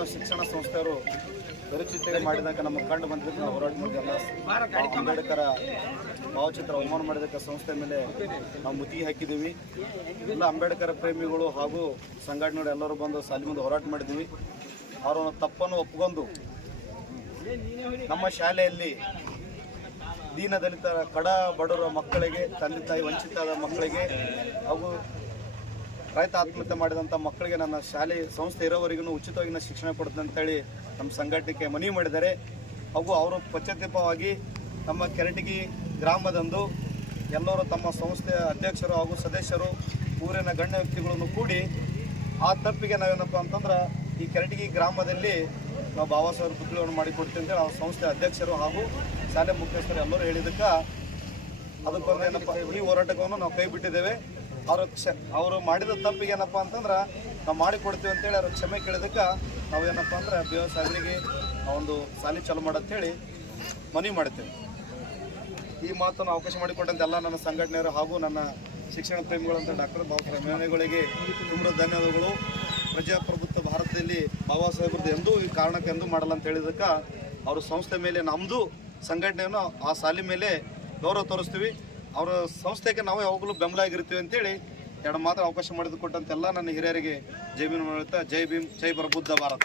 ಏನು ಶಿಕ್ಷಣ ಸಂಸ್ಥೆಯವರು ಪರಿಚಿತಿ ಮಾಡಿದಾಗ ನಮ್ಮ ಕಂಡು ಬಂದಿದ್ದಕ್ಕೆ ನಾವು ಹೋರಾಟ ಮಾಡಿದ್ದೆಲ್ಲ ಅಂಬೇಡ್ಕರ ಭಾವಚಿತ್ರ ಅವಮಾನ ಮಾಡಿದಕ್ಕೆ ಸಂಸ್ಥೆ ಮೇಲೆ ನಾವು ಮುತಿ ಹಾಕಿದ್ದೀವಿ. ಎಲ್ಲ ಅಂಬೇಡ್ಕರ್ ಪ್ರೇಮಿಗಳು ಹಾಗೂ ಸಂಘಟನೆಗಳು ಎಲ್ಲರೂ ಬಂದು ಸಾಲಿ ಮುಂದೆ ಹೋರಾಟ ಮಾಡಿದ್ದೀವಿ. ಅವರ ತಪ್ಪನ್ನು ಒಪ್ಕೊಂಡು ನಮ್ಮ ಶಾಲೆಯಲ್ಲಿ ದೀನ ದಲಿತರ ಕಡ ಬಡವರ ಮಕ್ಕಳಿಗೆ ತಂದೆ ತಾಯಿ ವಂಚಿತಾದ ಮಕ್ಕಳಿಗೆ ಹಾಗೂ ರೈತ ಆತ್ಮಹತ್ಯೆ ಮಾಡಿದಂಥ ಮಕ್ಕಳಿಗೆ ನನ್ನ ಶಾಲೆ ಸಂಸ್ಥೆ ಇರೋವರೆಗೂ ಉಚಿತವಾಗಿ ನಾನು ಶಿಕ್ಷಣ ಕೊಡ್ತೀನಿ ಅಂತೇಳಿ ನಮ್ಮ ಸಂಘಟನೆಗೆ ಮನವಿ ಮಾಡಿದ್ದಾರೆ. ಹಾಗೂ ಅವರು ಪಶ್ಚಾತ್ತಾಪವಾಗಿ ನಮ್ಮ ಕೆರಟಗಿ ಗ್ರಾಮದಂದು ಎಲ್ಲರೂ ತಮ್ಮ ಸಂಸ್ಥೆಯ ಅಧ್ಯಕ್ಷರು ಹಾಗೂ ಸದಸ್ಯರು, ಊರಿನ ಗಣ್ಯ ವ್ಯಕ್ತಿಗಳನ್ನು ಕೂಡಿ ಆ ತಪ್ಪಿಗೆ ನಾವೇನಪ್ಪ ಅಂತಂದ್ರೆ ಈ ಕೆರಟಗಿ ಗ್ರಾಮದಲ್ಲಿ ನಾವು ಬಾಬಾ ಸಾಹೇಬ್ ಪುತ್ಳಿಯನ್ನು ಮಾಡಿಕೊಡ್ತೀವಿ ಅಂತೇಳಿ ಅವ್ರ ಸಂಸ್ಥೆ ಅಧ್ಯಕ್ಷರು ಹಾಗೂ ಶಾಲೆ ಮುಖ್ಯಸ್ಥರು ಎಲ್ಲರೂ ಹೇಳಿದ್ದಕ್ಕೆ ಅದಕ್ಕೊಂದು ಏನಪ್ಪ, ಈ ಹೋರಾಟವನ್ನು ನಾವು ಕೈ ಬಿಟ್ಟಿದ್ದೇವೆ. ಅವರು ಅವರು ಮಾಡಿದ ತಪ್ಪಿಗೆ ಏನಪ್ಪ ಅಂತಂದ್ರೆ, ನಾವು ಮಾಡಿಕೊಡ್ತೀವಿ ಅಂತೇಳಿ ಅವ್ರ ಕ್ಷಮೆ ಕೇಳಿದಕ್ಕೆ ನಾವು ಏನಪ್ಪ ಅಂದ್ರೆ ಬಿ ಎಸ್ ಸಾಹೇಬರಿಗೆ ಒಂದು ಸಾಲಿ ಚಾಲು ಮಾಡಂತೇಳಿ ಮನವಿ ಮಾಡ್ತೇವೆ. ಈ ಮಾತನ್ನು ಅವಕಾಶ ಮಾಡಿಕೊಟ್ಟಂತೆ ಎಲ್ಲ ನನ್ನ ಸಂಘಟನೆಯರು ಹಾಗೂ ನನ್ನ ಶಿಕ್ಷಣ ಪ್ರೇಮಿಗಳಂತ ಡಾಕ್ಟರ್ ಬಾಬಾ ಸಾಹೇಬ್ ಅಭಿಮಾನಿಗಳಿಗೆ ತುಂಬ ಧನ್ಯವಾದಗಳು. ಪ್ರಜಾಪ್ರಭುತ್ವ ಭಾರತದಲ್ಲಿ ಬಾಬಾ ಸಾಹೇಬ್ರದ್ದು ಎಂದೂ ಈ ಕಾರಣಕ್ಕೆ ಎಂದೂ ಮಾಡಲ್ಲ ಅಂತ ಹೇಳಿದಕ್ಕೆ ಅವರು ಸಂಸ್ಥೆ ಮೇಲೆ ನಮ್ಮದು ಸಂಘಟನೆಯನ್ನು ಆ ಸಾಲಿ ಮೇಲೆ ಗೌರವ ತೋರಿಸ್ತೀವಿ. ಅವರ ಸಂಸ್ಥೆಗೆ ನಾವು ಯಾವಾಗಲೂ ಬೆಂಬಲ ಆಗಿರ್ತೀವಿ ಅಂತೇಳಿ ಎರಡು ಮಾತ್ರ ಅವಕಾಶ ಮಾಡಿಕೊಟ್ಟಂತೆಲ್ಲ ನನ್ನ ಹಿರಿಯರಿಗೆ ಜೈ ಭೀಮ್ ಜೈ ಭೀಮ್, ಜೈ ಬರಬುದ್ಧ ಭಾರತ.